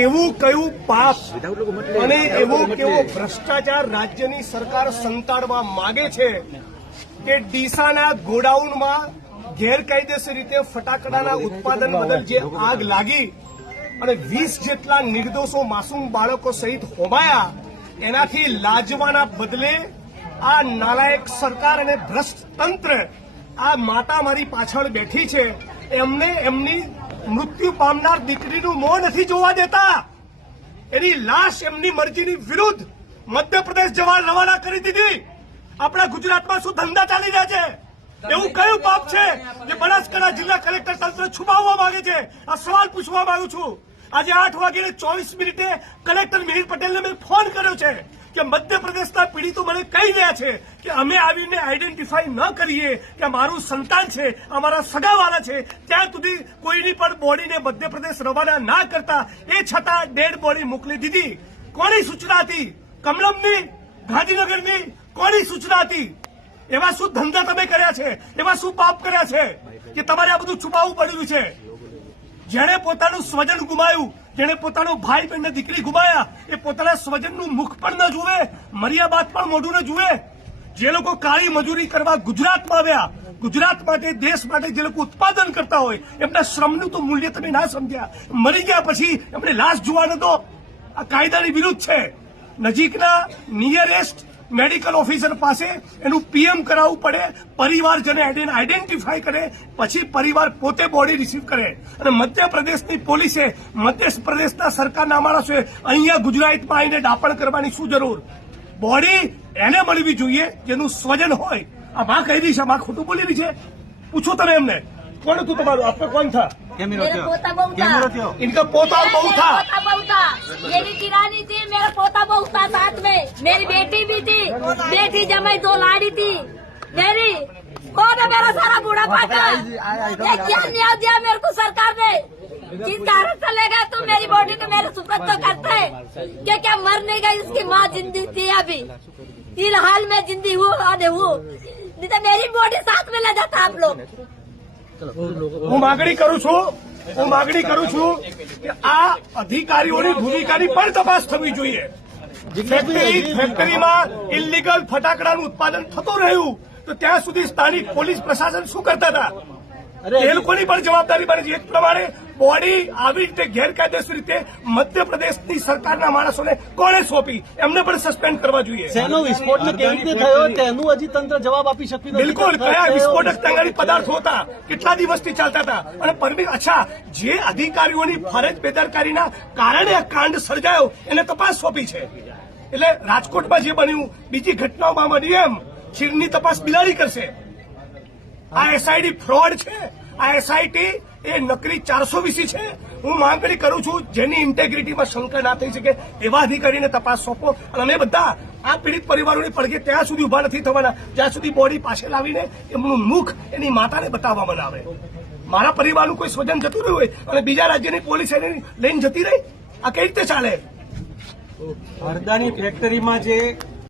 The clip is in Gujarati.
એવું કયું પાપ અને એવો કેવો ભ્રષ્ટાચાર રાજ્યની સરકાર સંતાડવા માંગે છે કે ડીસાના ગોડાઉનમાં ગેરકાયદેસર રીતે ફટાકડાના ઉત્પાદન બદલ જે આગ લાગી અને વીસ જેટલા નિર્દોષો માસૂમ બાળકો સહિત હોમાયા એનાથી લાજવાના બદલે આ નાલાયક સરકાર અને ભ્રષ્ટ તંત્ર આ માતા મારી પાછળ બેઠી છે એમને એમની મૃત્યુ પામનાર દીકરીનું મોં નથી જોવા દેતા એની લાશ એમની મરજીની વિરુદ્ધ મધ્યપ્રદેશ જવા રવાના કરી દીધી આપણા ગુજરાતમાં શું ધંધા ચાલી રહ્યા છે એવું કયું પાપ છે જે બનાસકાંઠા જિલ્લા કલેક્ટર તંત્ર છુપાવવા માંગે છે આ સવાલ પૂછવા માંગુ છું આજે આઠ વાગે ચોવીસ મિનિટે કલેક્ટર મિહિર પટેલને મેં ફોન કર્યો છે કે મધ્યપ્રદેશના પીડિતો મને કહી રહ્યા છે કે અમે આવીને આઈડેન્ટિફાઈ ન કરીએ કે મારું સંતાન છે અમારા સગાવાળા છે ત્યાં સુધી કોઈની પણ બોડીને મધ્યપ્રદેશ રવાના ના કરતા એ છતાં ડેડ બોડી મોકલી દીધી કોની સૂચના હતી કમલમની ગાંધીનગરની કોની સૂચના હતી એવા શું ધંધા તમે કર્યા છે એવા શું પાપ કર્યા છે કે તમારે આ બધું છુપાવવું પડ્યું છે જેણે પોતાનું સ્વજન ગુમાયું જેણે પોતાનો ભાઈ બંને દીકરી ગુમાયા એ પોતાના સ્વજનનું મુખ પણ ન જુએ મર્યા બાદ પણ મોઢું ન જુએ જે લોકો કાળી મજૂરી કરવા ગુજરાતમાં આવ્યા ગુજરાત માટે દેશ માટે જે લોકો ઉત્પાદન કરતા હોય એમના શ્રમનું તો મૂલ્ય તમે ના સમજ્યા મરી ગયા પછી એમને લાશ જોવાનો તો આ કાયદાની વિરુદ્ધ છે નજીકના નિયરેસ્ટ મેડિકલ ઓફિસર પાસે એનું પીએમ કરાવવું પડે પરિવારજને આઈડેન્ટિફાઈ કરે પછી પરિવાર પોતે બોડી રિસીવ કરે અને મધ્યપ્રદેશની પોલીસે મધ્યપ્રદેશના સરકારના માણસોએ અહીંયા ગુજરાતમાં આવીને ડાપણ કરવાની શું જરૂર બોડી એને મળવી જોઈએ જેનું સ્વજન હોય આ માં કહી રહી છે આ માં ખોટું બોલી રહી છે પૂછો તમે એમને કોણ હતું તમારું આપણે કોણ થા કેમેરો मेरा થયો पोता बहु કેમેરો था થયો इनका पोता और बहू था मेरी बेटी भी थी बेटी जमाई दो लाड़ी थी मेरी कौन है मेरा सारा बूढ़ा पाटा ये क्या न्याय दिया मेरे को सरकार ने जिस कारण से ले गए तो मेरी बॉडी को मेरे सुपुर्द तो करते हैं क्या क्या मर नहीं गई उसकी माँ जिंदी थी अभी फिलहाल में जिंदी हूँ आधे हूँ नहीं तो मेरी बॉडी साथ में ले जाता आप लोग હું માગણી કરું છું હું માગણી કરું છું કે આ અધિકારીઓની ભૂમિકાની પણ તપાસ થવી જોઈએ ફેક્ટરી ફેક્ટરીમાં ઇલીગલ ફટાકડાનું ઉત્પાદન થતું રહ્યું તો ત્યાં સુધી સ્થાનિક પોલીસ પ્રશાસન શું કરતા હતા એ લોકોની પણ જવાબદારી બને છે એક પ્રમાણે બોડી આવી રીતે ગેરકાયદેસર રીતે મધ્યપ્રદેશની સરકારના માણસોને કોણે સોંપી એમને પણ સસ્પેન્ડ કરવા જોઈએ તેનો વિસ્ફોટ કેવી રીતે થયો તેનું હજી તંત્ર જવાબ આપી શક્યું બિલકુલ કયા વિસ્ફોટક તંગાળી પદાર્થો હતા કેટલા દિવસથી ચાલતા હતા અને પરમિટ અચ્છા જે અધિકારીઓની ફરજ બેદરકારીના કારણે આ કાંડ સર્જાયો એને તપાસ સોંપી છે એટલે રાજકોટમાં જે બન્યું બીજી ઘટનાઓમાં બન્યું એમ ખીરની તપાસ બિલાડી કરશે આ એસઆઈડી ફ્રોડ છે આ એસઆઈટી એ નકરી ચારસો વીસી છે હું માંગણી કરું છું જેની ઇન્ટેગ્રિટીમાં શંકા ના થઈ શકે એવા અધિકારીને તપાસ સોંપો અને અમે બધા આ પીડિત પરિવારોની પડઘે ત્યાં સુધી ઉભા નથી થવાના જ્યાં સુધી બોડી પાસે લાવીને એમનું મુખ એની માતાને બતાવવામાં આવે મારા પરિવારનું કોઈ સ્વજન જતું રહ્યું હોય અને બીજા રાજ્યની પોલીસ એને લઈને જતી રહી આ કઈ રીતે ચાલે હરદાની ફેક્ટરીમાં જે